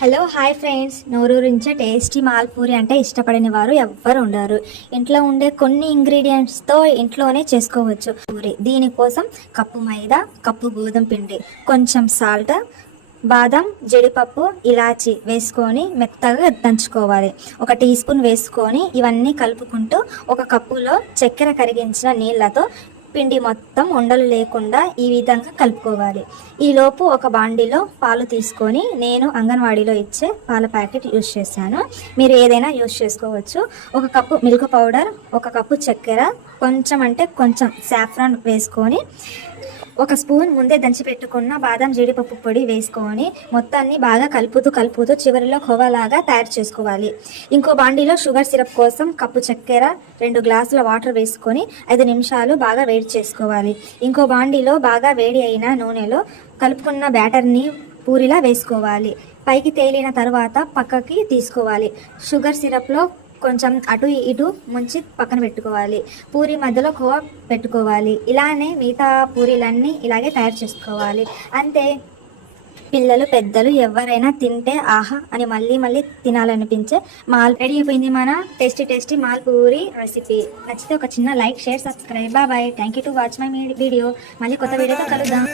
Hello hi friends, నోరూరించే tasty మాల్పూరి అంటే ఇష్టపడని వారు ఎవ్వరు ఉండరు. ఇంట్లో ఉండే కొన్ని ఇంగ్రీడియంట్స్తో ఇంట్లోనే చేసుకోవచ్చు పూరి. దీనికోసం కప్పు మైదా, కప్పు గోధుమ పిండి, కొంచెం సాల్ట్, బాదం, జీడిపప్పు, ఇలాచి వేసుకొని మెత్తగా దంచుకోవాలి. ఒక టీ స్పూన్ వేసుకొని ఇవన్నీ కలుపుకుంటూ ఒక కప్పులో చక్కెర కరిగించిన నీళ్ళతో పిండి మొత్తం ఉండలు లేకుండా ఈ విధంగా కలుపుకోవాలి. ఈలోపు ఒక బాండీలో పాలు తీసుకొని, నేను అంగన్వాడీలో ఇచ్చే పాల ప్యాకెట్ యూజ్ చేశాను. మీరు ఏదైనా యూజ్ చేసుకోవచ్చు. ఒక కప్పు మిల్క్ పౌడర్, ఒక కప్పు చక్కెర, కొంచెం అంటే కొంచెం సాఫ్రాన్ వేసుకొని, ఒక స్పూన్ ముందే దంచి పెట్టుకున్న బాదం జీడిపప్పు పొడి వేసుకొని మొత్తాన్ని బాగా కలుపుతూ చివరిలో కోవాలాగా తయారు చేసుకోవాలి. ఇంకో బాండీలో షుగర్ సిరప్ కోసం కప్పు చక్కెర, 2 గ్లాసుల వాటర్ వేసుకొని 5 నిమిషాలు బాగా వేడి చేసుకోవాలి. ఇంకో బాండీలో బాగా వేడి అయిన నూనెలో కలుపుకున్న బ్యాటర్ని పూరిలా వేసుకోవాలి. పైకి తేలిన తర్వాత పక్కకి తీసుకోవాలి. షుగర్ సిరప్లో కొంచెం అటు ఇటు ముంచి పక్కన పెట్టుకోవాలి. పూరి మధ్యలో కోవా పెట్టుకోవాలి. ఇలానే మిగతా పూరీలన్నీ ఇలాగే తయారు చేసుకోవాలి. అంతే, పిల్లలు పెద్దలు ఎవరైనా తింటే ఆహా అని మళ్ళీ మళ్ళీ తినాలనిపించే రెడీ అయిపోయింది మన టేస్టీ మాల్ పూరి రెసిపీ. నచ్చితే ఒక చిన్న like, share, subscribe. Bye. Thank you to watch my video. మళ్ళీ కొత్త వీడియోతో కలుద్దాం.